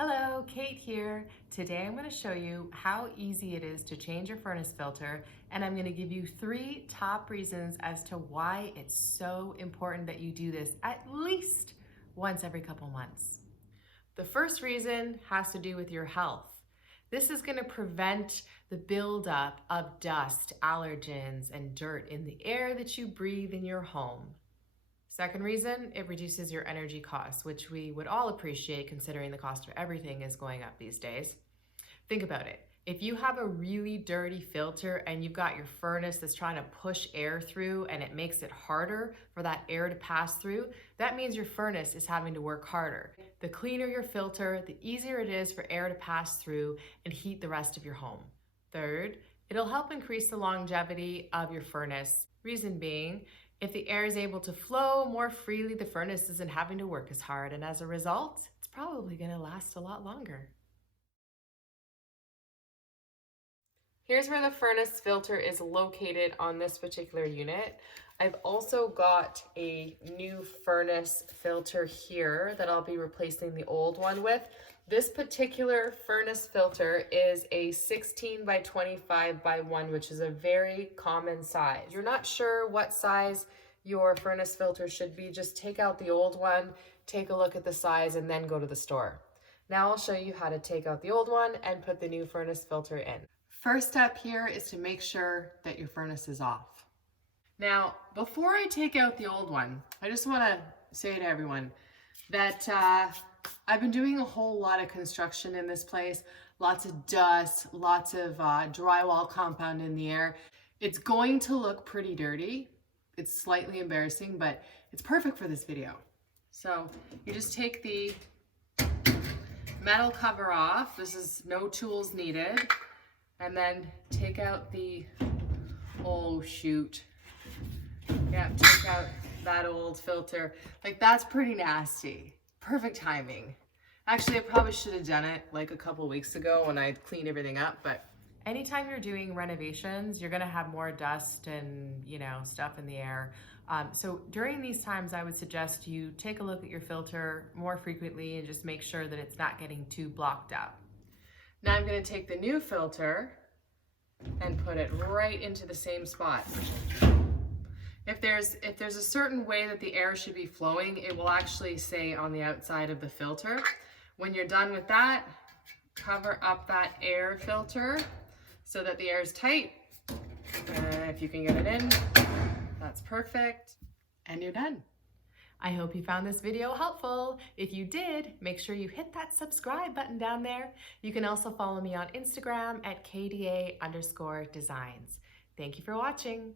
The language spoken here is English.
Hello, Kate here. Today I'm going to show you how easy it is to change your furnace filter, and I'm going to give you 3 top reasons as to why it's so important that you do this at least once every couple months. The first reason has to do with your health. This is going to prevent the buildup of dust, allergens, and dirt in the air that you breathe in your home. Second reason, it reduces your energy costs, which we would all appreciate considering the cost of everything is going up these days. Think about it. If you have a really dirty filter and you've got your furnace that's trying to push air through and it makes it harder for that air to pass through, that means your furnace is having to work harder. The cleaner your filter, the easier it is for air to pass through and heat the rest of your home. Third, it'll help increase the longevity of your furnace. Reason being, if the air is able to flow more freely, the furnace isn't having to work as hard, and as a result, it's probably going to last a lot longer. Here's where the furnace filter is located on this particular unit. I've also got a new furnace filter here that I'll be replacing the old one with. This particular furnace filter is a 16 by 25 by 1, which is a very common size. If you're not sure what size your furnace filter should be, just take out the old one, take a look at the size, and then go to the store. Now I'll show you how to take out the old one and put the new furnace filter in. First step here is to make sure that your furnace is off. Now, before I take out the old one, I just want to say to everyone that I've been doing a whole lot of construction in this place, lots of dust, lots of drywall compound in the air. It's going to look pretty dirty. It's slightly embarrassing, but it's perfect for this video. So you just take the metal cover off. This is no tools needed. And then take out the, oh shoot. Yeah, take out that old filter. Like, that's pretty nasty. Perfect timing. Actually, I probably should have done it like a couple weeks ago when I cleaned everything up, but anytime you're doing renovations, you're gonna have more dust and, stuff in the air. So during these times, I would suggest you take a look at your filter more frequently and just make sure that it's not getting too blocked up. Now I'm gonna take the new filter and put it right into the same spot. If there's a certain way that the air should be flowing, it will actually say on the outside of the filter. When you're done with that, cover up that air filter so that the air is tight. If you can get it in, that's perfect. And you're done. I hope you found this video helpful. If you did, make sure you hit that subscribe button down there. You can also follow me on Instagram at KDA_designs. Thank you for watching.